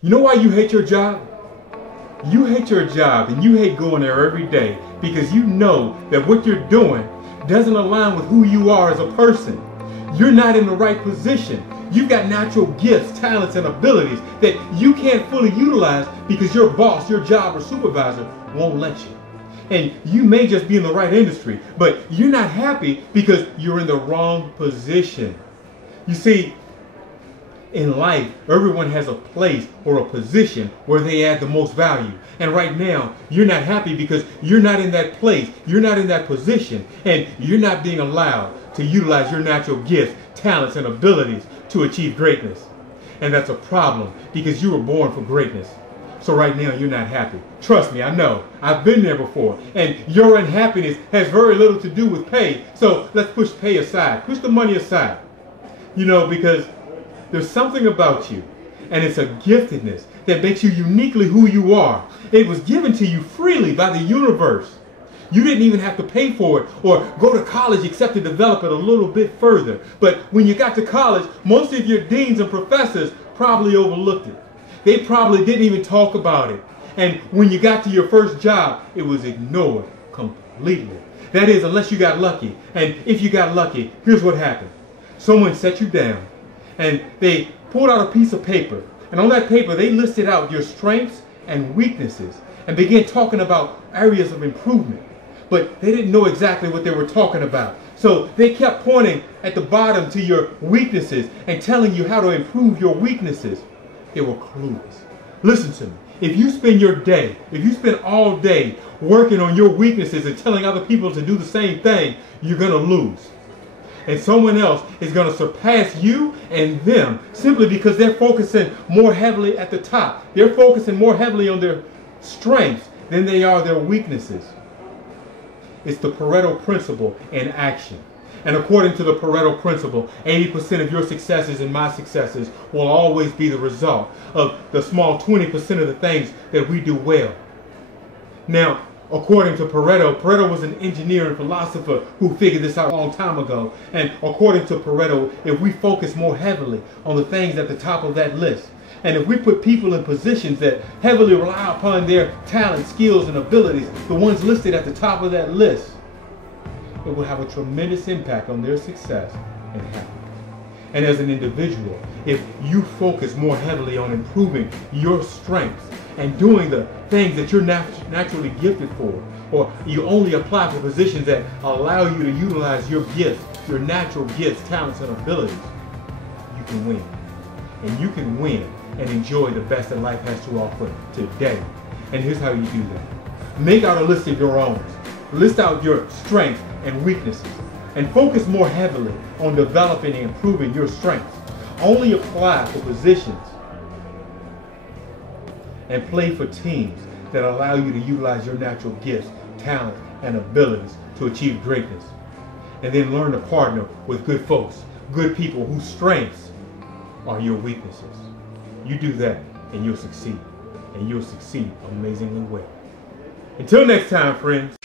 You know why you hate your job? You hate your job and you hate going there every day because you know that what you're doing doesn't align with who you are as a person. You're not in the right position. You've got natural gifts, talents, and abilities that you can't fully utilize because your boss, your job, or supervisor won't let you. And you may just be in the right industry, but you're not happy because you're in the wrong position. You see, in life, everyone has a place or a position where they add the most value. And right now, you're not happy because you're not in that place, you're not in that position, and you're not being allowed to utilize your natural gifts, talents, and abilities to achieve greatness. And that's a problem because you were born for greatness. So right now, you're not happy. Trust me, I know. I've been there before. And your unhappiness has very little to do with pay. So let's push pay aside. Push the money aside. You know, because there's something about you, and it's a giftedness that makes you uniquely who you are. It was given to you freely by the universe. You didn't even have to pay for it or go to college except to develop it a little bit further. But when you got to college, most of your deans and professors probably overlooked it. They probably didn't even talk about it. And when you got to your first job, it was ignored completely. That is, unless you got lucky. And if you got lucky, here's what happened. Someone set you down and they pulled out a piece of paper. And on that paper, they listed out your strengths and weaknesses and began talking about areas of improvement. But they didn't know exactly what they were talking about. So they kept pointing at the bottom to your weaknesses and telling you how to improve your weaknesses. They were clueless. Listen to me. If you spend your day, if you spend all day working on your weaknesses and telling other people to do the same thing, you're going to lose. And someone else is going to surpass you and them simply because they're focusing more heavily at the top. They're focusing more heavily on their strengths than they are their weaknesses. It's the Pareto principle in action. And according to the Pareto principle, 80% of your successes and my successes will always be the result of the small 20% of the things that we do well. Now, according to Pareto, Pareto was an engineer and philosopher who figured this out a long time ago. And according to Pareto, if we focus more heavily on the things at the top of that list, and if we put people in positions that heavily rely upon their talents, skills, and abilities, the ones listed at the top of that list, it will have a tremendous impact on their success and happiness. And as an individual, if you focus more heavily on improving your strengths and doing the things that you're naturally gifted for, or you only apply for positions that allow you to utilize your gifts, your natural gifts, talents, and abilities, you can win. And you can win and enjoy the best that life has to offer today. And here's how you do that. Make out a list of your own. List out your strengths and weaknesses. And focus more heavily on developing and improving your strengths. Only apply for positions and play for teams that allow you to utilize your natural gifts, talents, and abilities to achieve greatness. And then learn to partner with good folks, good people whose strengths are your weaknesses. You do that and you'll succeed. And you'll succeed amazingly well. Until next time, friends.